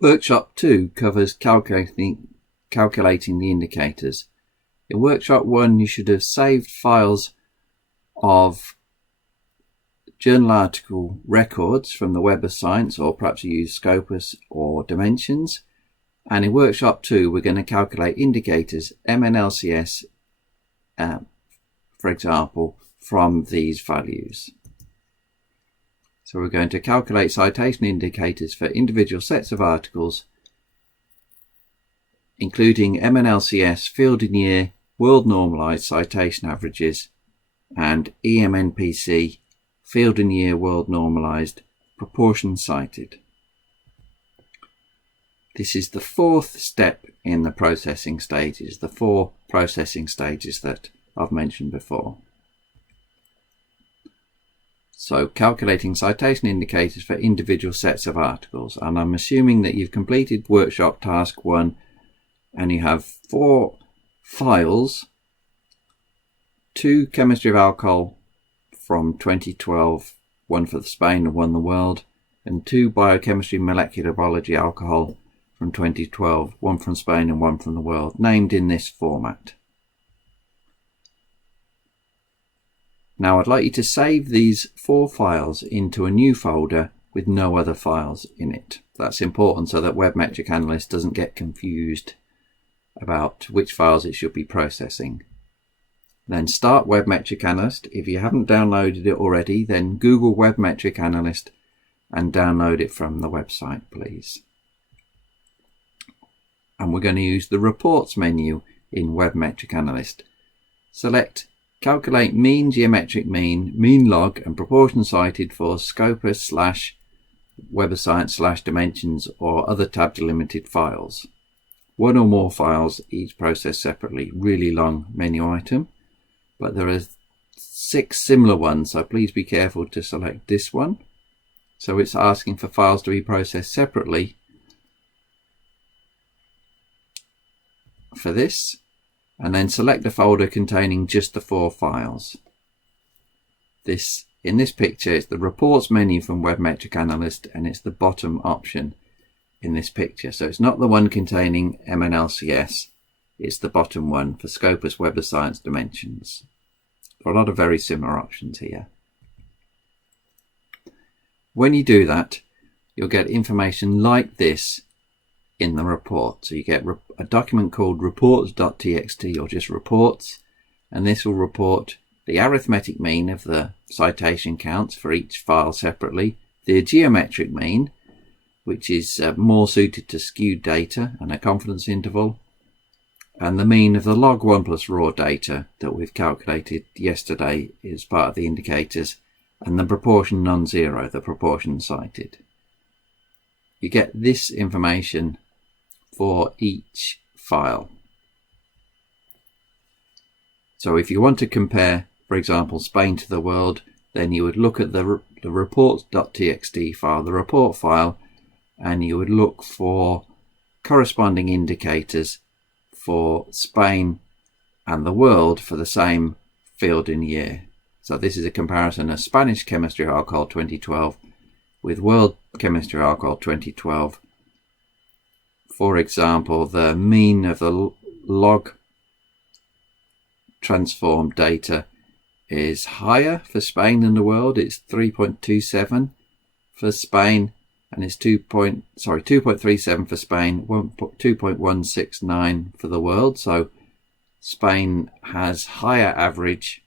Workshop 2 covers calculating the indicators. In Workshop 1 you should have saved files of journal article records from the Web of Science, or perhaps you use Scopus or Dimensions. And in Workshop 2 we're going to calculate indicators, MNLCS, for example, from these values. So we're going to calculate citation indicators for individual sets of articles, including MNLCS, field and year, world normalized citation averages, and EMNPC, field and year world normalized proportion cited. This is the fourth step in the processing stages, the 4 processing stages that I've mentioned before. So calculating citation indicators for individual sets of articles, and I'm assuming that you've completed workshop task 1 and you have 4 files, 2 chemistry of alcohol from 2012, one for Spain and one the world, and 2 biochemistry molecular biology alcohol from 2012, one from Spain and one from the world, named in this format. Now I'd like you to save these 4 files into a new folder with no other files in it. That's important so that Webometric Analyst doesn't get confused about which files it should be processing. Then start Webometric Analyst. If you haven't downloaded it already, then Google Webometric Analyst and download it from the website, please. And we're going to use the Reports menu in Webometric Analyst. Select Calculate mean, geometric mean, mean log and proportion cited for Scopus / Web of Science / Dimensions or other tab delimited files. 1 or more files, each processed separately. Really long menu item, but there are 6 similar ones, so please be careful to select this one. So it's asking for files to be processed separately for this. And then select a folder containing just the 4 files. In this picture, it's the Reports menu from Webometric Analyst, and it's the bottom option in this picture. So it's not the one containing MNLCS, it's the bottom one for Scopus, Web of Science, Dimensions. There are a lot of very similar options here. When you do that, you'll get information like this in the report. So you get a document called reports.txt, or just reports, and this will report the arithmetic mean of the citation counts for each file separately, the geometric mean, which is more suited to skewed data and a confidence interval, and the mean of the log 1 plus raw data that we've calculated yesterday is part of the indicators, and the proportion non-zero, the proportion cited. You get this information for each file. So if you want to compare, for example, Spain to the world, then you would look at the reports.txt file, the report file, and you would look for corresponding indicators for Spain and the world for the same field and year. So this is a comparison of Spanish chemistry of alcohol 2012 with world chemistry of alcohol 2012. For example, the mean of the log transformed data is higher for Spain than the world. It's 3.27 for Spain, and it's 2.37 for Spain, 2.169 for the world. So Spain has higher average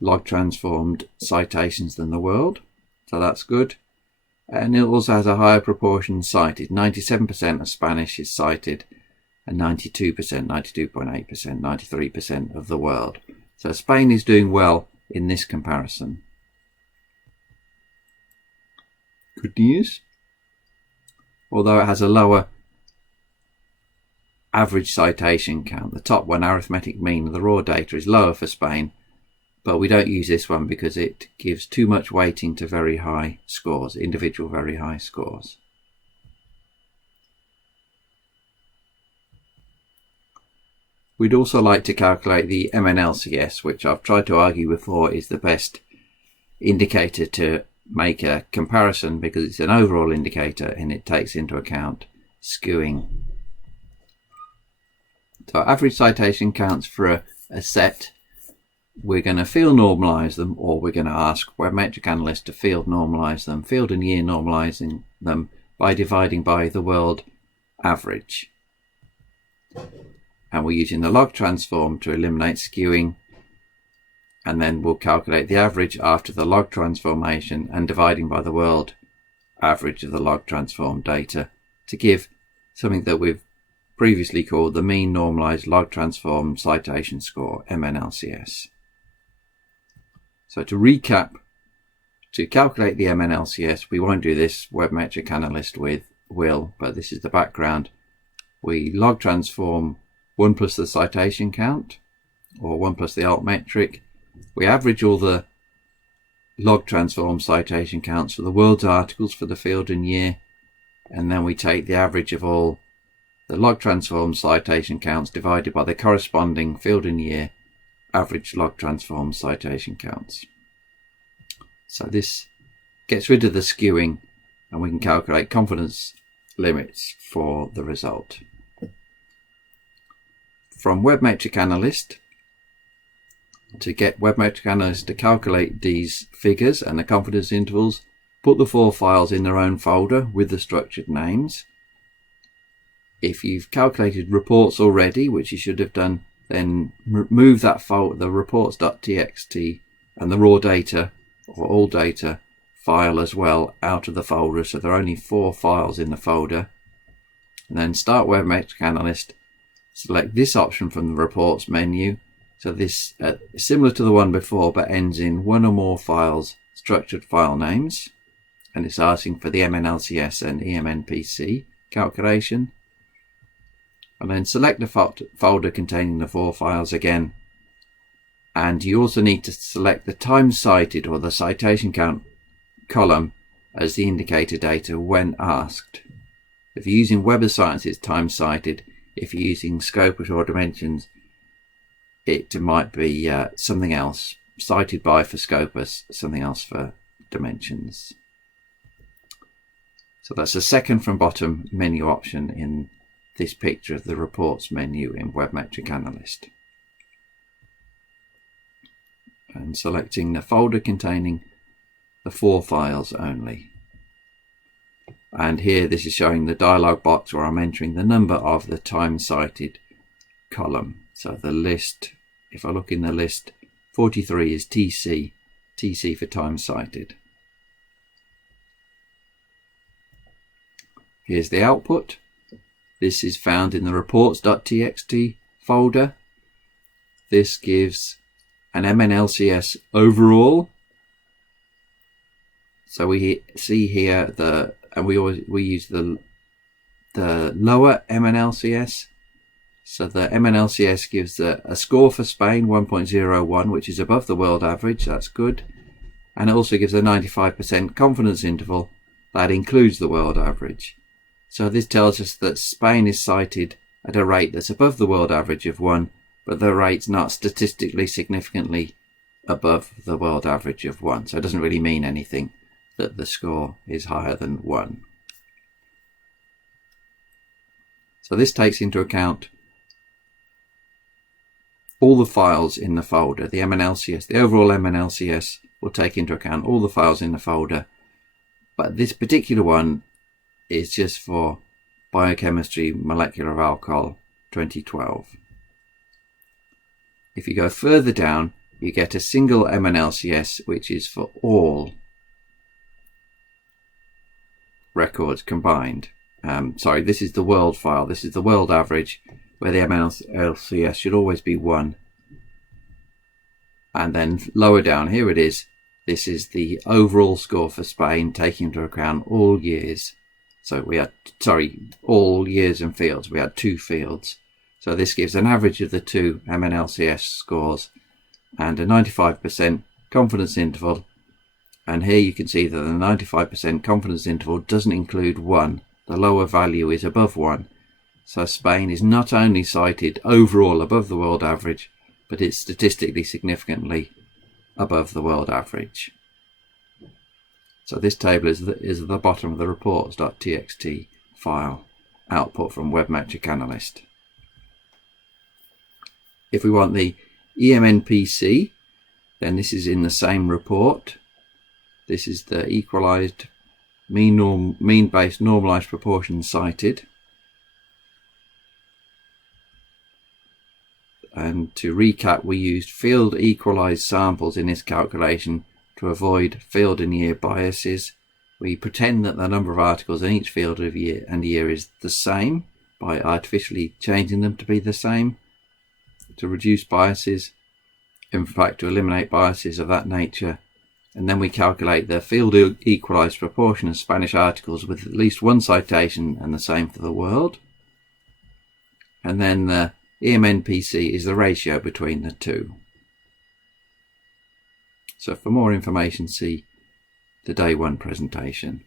log transformed citations than the world, so that's good. And it also has a higher proportion cited. 97% of Spanish is cited, and 92%, 92.8%, 93% of the world. So Spain is doing well in this comparison. Good news. Although it has a lower average citation count. The top one, arithmetic mean of the raw data, is lower for Spain, but we don't use this one because it gives too much weighting to very high scores, individual very high scores. We'd also like to calculate the MNLCS, which I've tried to argue before is the best indicator to make a comparison because it's an overall indicator and it takes into account skewing. So average citation counts for a set. We're going to field normalize them, or we're going to ask Webometric Analyst to field normalize them, field and year normalizing them by dividing by the world average. And we're using the log transform to eliminate skewing, and then we'll calculate the average after the log transformation and dividing by the world average of the log transform data to give something that we've previously called the mean normalized log transform citation score, MNLCS. So to recap, to calculate the MNLCS, we won't do this, Webometric Analyst will, but this is the background. We log transform 1 plus the citation count, or 1 plus the alt metric. We average all the log transform citation counts for the world's articles for the field and year, and then we take the average of all the log transform citation counts divided by the corresponding field and year average log transform citation counts. So this gets rid of the skewing, and we can calculate confidence limits for the result. From Webometric Analyst, to get Webometric Analyst to calculate these figures and the confidence intervals, put the 4 files in their own folder with the structured names. If you've calculated reports already, which you should have done, then move that folder, the reports.txt and the raw data or all data file as well, out of the folder, so there are only 4 files in the folder. And then start Webometric Analyst, select this option from the reports menu. So this is similar to the one before, but ends in 1 or more files, structured file names, and it's asking for the MNLCS and EMNPC calculation. And then select the folder containing the 4 files again. And you also need to select the time cited or the citation count column as the indicator data when asked. If you're using Web of Science, it's time cited. If you're using Scopus or Dimensions, it might be something else, cited by for Scopus, something else for Dimensions. So that's the second from bottom menu option in this picture of the reports menu in Webometric Analyst. And selecting the folder containing the 4 files only. And here this is showing the dialog box where I'm entering the number of the time cited column. So the list, if I look in the list, 43 is TC, TC for time cited. Here's the output. This is found in the reports.txt folder. This gives an MNLCS overall. So we see here we use the lower MNLCS. So the MNLCS gives a score for Spain 1.01, which is above the world average. That's good. And it also gives a 95% confidence interval that includes the world average. So this tells us that Spain is cited at a rate that's above the world average of 1, but the rate's not statistically significantly above the world average of 1. So it doesn't really mean anything that the score is higher than 1. So this takes into account all the files in the folder. The MNLCS, the overall MNLCS will take into account all the files in the folder, but this particular one is just for Biochemistry Molecular Alcohol 2012. If you go further down, you get a single MNLCS, which is for all records combined. Sorry, this is the world file. This is the world average, where the MNLCS should always be 1. And then lower down, here it is. This is the overall score for Spain, taking into account all years. So we had, all years and fields. We had 2 fields. So this gives an average of the 2 MNLCS scores and a 95% confidence interval. And here you can see that the 95% confidence interval doesn't include 1. The lower value is above 1. So Spain is not only cited overall above the world average, but it's statistically significantly above the world average. So this table is at the bottom of the reports.txt file output from Webometric Analyst. If we want the EMNPC, then this is in the same report. This is the equalized mean-based normalized proportion cited. And to recap, we used field equalized samples in this calculation to avoid field and year biases. We pretend that the number of articles in each field of year is the same by artificially changing them to be the same to reduce biases, in fact to eliminate biases of that nature. And then we calculate the field equalized proportion of Spanish articles with at least one citation, and the same for the world. And then the EMNPC is the ratio between the two. So for more information, see the day one presentation.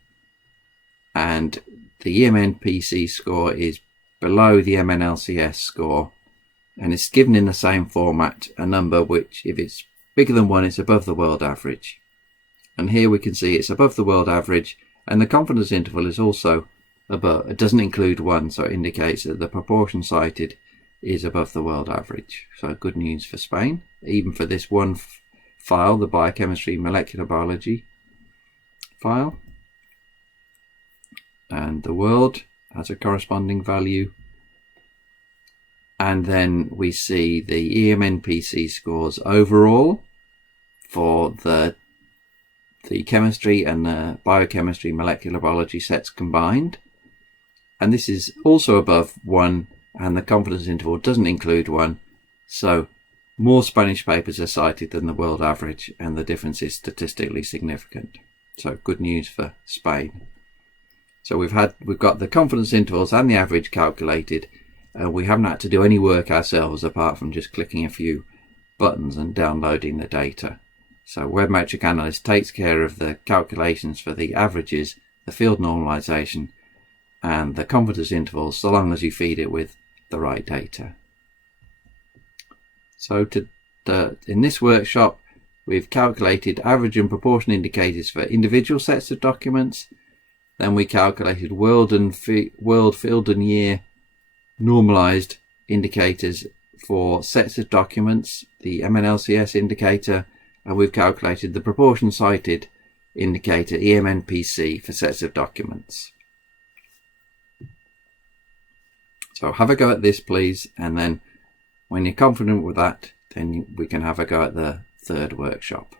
And the EMNPC score is below the MNLCS score, and it's given in the same format, a number which, if it's bigger than 1, it's above the world average. And here we can see it's above the world average, and the confidence interval is also above. It doesn't include 1, so it indicates that the proportion cited is above the world average. So good news for Spain, even for this one file, the biochemistry molecular biology file. And the world has a corresponding value. And then we see the EMNPC scores overall for the chemistry and the biochemistry molecular biology sets combined. And this is also above 1, and the confidence interval doesn't include 1. So more Spanish papers are cited than the world average, and the difference is statistically significant. So good news for Spain. So we've got the confidence intervals and the average calculated. We haven't had to do any work ourselves apart from just clicking a few buttons and downloading the data. So Webometric Analyst takes care of the calculations for the averages, the field normalization, and the confidence intervals, so long as you feed it with the right data. So in this workshop, we've calculated average and proportion indicators for individual sets of documents. Then we calculated world field and year normalized indicators for sets of documents, the MNLCS indicator, and we've calculated the proportion cited indicator, EMNPC, for sets of documents. So have a go at this, please, and then when you're confident with that, then we can have a go at the third workshop.